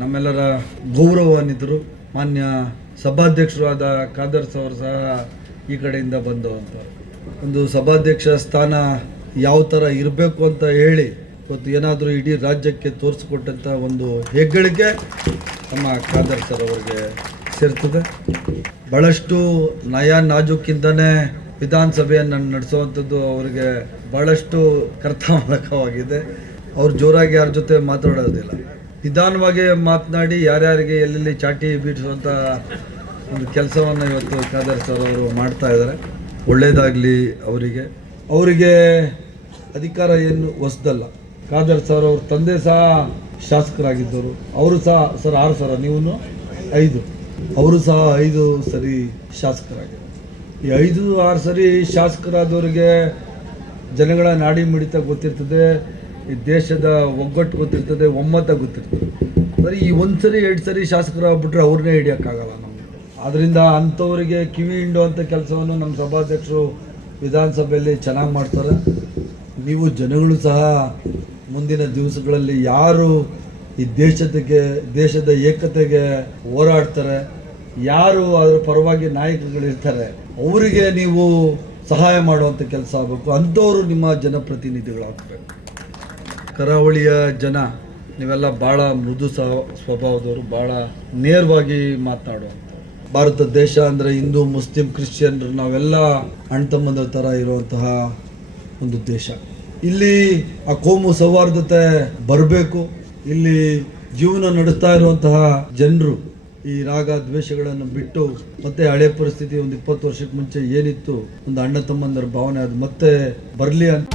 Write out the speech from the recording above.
ನಮ್ಮೆಲ್ಲರ ಗೌರವಾನ್ವಿತರು ಮಾನ್ಯ ಸಭಾಧ್ಯಕ್ಷರು ಆದ ಖಾದರ್ ಅವರು ಸಹ ಈ ಕಡೆಯಿಂದ ಬಂದವಂಥವ್ರು. ಒಂದು ಸಭಾಧ್ಯಕ್ಷ ಸ್ಥಾನ ಯಾವ ಥರ ಇರಬೇಕು ಅಂತ ಹೇಳಿ ಇವತ್ತು ಏನಾದರೂ ಇಡೀ ರಾಜ್ಯಕ್ಕೆ ತೋರಿಸ್ಕೊಟ್ಟಂಥ ಒಂದು ಹೆಗ್ಗಳಿಕೆ ನಮ್ಮ ಖಾದರ್ ಸರ್ ಅವರಿಗೆ ಸೇರ್ತದೆ. ಭಾಳಷ್ಟು ನಯ ನಾಜೂಕಿಂದನೇ ವಿಧಾನಸಭೆಯನ್ನು ನಡೆಸುವಂಥದ್ದು ಅವರಿಗೆ ಭಾಳಷ್ಟು ಕರ್ತವ್ಯವಾಗಿದೆ. ಅವ್ರು ಜೋರಾಗಿ ಯಾರ ಜೊತೆ ಮಾತಾಡೋದಿಲ್ಲ, ನಿಧಾನವಾಗಿ ಮಾತನಾಡಿ ಯಾರ್ಯಾರಿಗೆ ಎಲ್ಲೆಲ್ಲಿ ಚಾಟಿ ಬೀಡಿಸುವಂಥ ಒಂದು ಕೆಲಸವನ್ನು ಇವತ್ತು ಖಾದರ್ ಸರ್ ಅವರು ಮಾಡ್ತಾ ಇದ್ದಾರೆ. ಒಳ್ಳೆಯದಾಗಲಿ ಅವರಿಗೆ ಅಧಿಕಾರ ಏನು ಹೊಸದಲ್ಲ. ಖಾದರ್ ಸರ್ ಅವ್ರ ತಂದೆ ಸಹ ಶಾಸಕರಾಗಿದ್ದರು. ಅವರು ಸಹ ಸರ್ 6 ಸರ, ನೀವು 5, ಅವರು ಸಹ 5 ಸರಿ ಶಾಸಕರಾಗಿದ್ದರು. ಈ 5-6 ಸರಿ ಶಾಸಕರಾದವರಿಗೆ ಜನಗಳ ನಾಡಿ ಮಿಡಿತ ಗೊತ್ತಿರ್ತದೆ, ಈ ದೇಶದ ಒಗ್ಗಟ್ಟು ಗೊತ್ತಿರ್ತದೆ, ಒಮ್ಮತ ಗೊತ್ತಿರ್ತದೆ. ಸರಿ ಈ 1 ಸರಿ 2 ಸರಿ ಶಾಸಕರಾಗ್ಬಿಟ್ರೆ ಅವ್ರನ್ನೇ ಹಿಡಿಯೋಕ್ಕಾಗಲ್ಲ ನಮಗೆ. ಆದ್ದರಿಂದ ಅಂಥವರಿಗೆ ಕಿವಿ ಹಿಂಡುವಂಥ ಕೆಲಸವನ್ನು ನಮ್ಮ ಸಭಾಧ್ಯಕ್ಷರು ವಿಧಾನಸಭೆಯಲ್ಲಿ ಚೆನ್ನಾಗಿ ಮಾಡ್ತಾರೆ. ನೀವು ಜನಗಳು ಸಹ ಮುಂದಿನ ದಿವಸಗಳಲ್ಲಿ ಯಾರು ಈ ದೇಶದ ಏಕತೆಗೆ ಹೋರಾಡ್ತಾರೆ, ಯಾರು ಅದರ ಪರವಾಗಿ ನಾಯಕರುಗಳಿರ್ತಾರೆ, ಅವರಿಗೆ ನೀವು ಸಹಾಯ ಮಾಡುವಂಥ ಕೆಲಸ ಆಗಬೇಕು. ಅಂಥವರು ನಿಮ್ಮ ಜನಪ್ರತಿನಿಧಿಗಳಾಗಬೇಕು. ಕರಾವಳಿಯ ಜನ ನೀವೆಲ್ಲ ಭಾಳ ಮೃದು ಸ್ವಭಾವದವರು, ಭಾಳ ನೇರವಾಗಿ ಮಾತನಾಡುವಂಥ. ಭಾರತ ದೇಶ ಅಂದರೆ ಹಿಂದೂ ಮುಸ್ಲಿಂ ಕ್ರಿಶ್ಚಿಯನ್ರು ನಾವೆಲ್ಲ ಅಣ್ಣ ತಮ್ಮಂದ್ರ ಥರ ಇರುವಂತಹ ಒಂದು ದೇಶ. ಇಲ್ಲಿ ಆ ಕೋಮು ಸೌಹಾರ್ದತೆ ಬರಬೇಕು. ಇಲ್ಲಿ ಜೀವನ ನಡೆಸ್ತಾ ಇರುವಂತಹ ಜನರು ಈ ರಾಗ ದ್ವೇಷಗಳನ್ನು ಬಿಟ್ಟು ಮತ್ತೆ ಹಳೆ ಪರಿಸ್ಥಿತಿ ಒಂದು 20 ವರ್ಷಕ್ಕೆ ಮುಂಚೆ ಏನಿತ್ತು, ಒಂದು ಅಣ್ಣ ತಮ್ಮಂದರ ಭಾವನೆ ಅದು ಮತ್ತೆ ಬರಲಿ ಅಂತ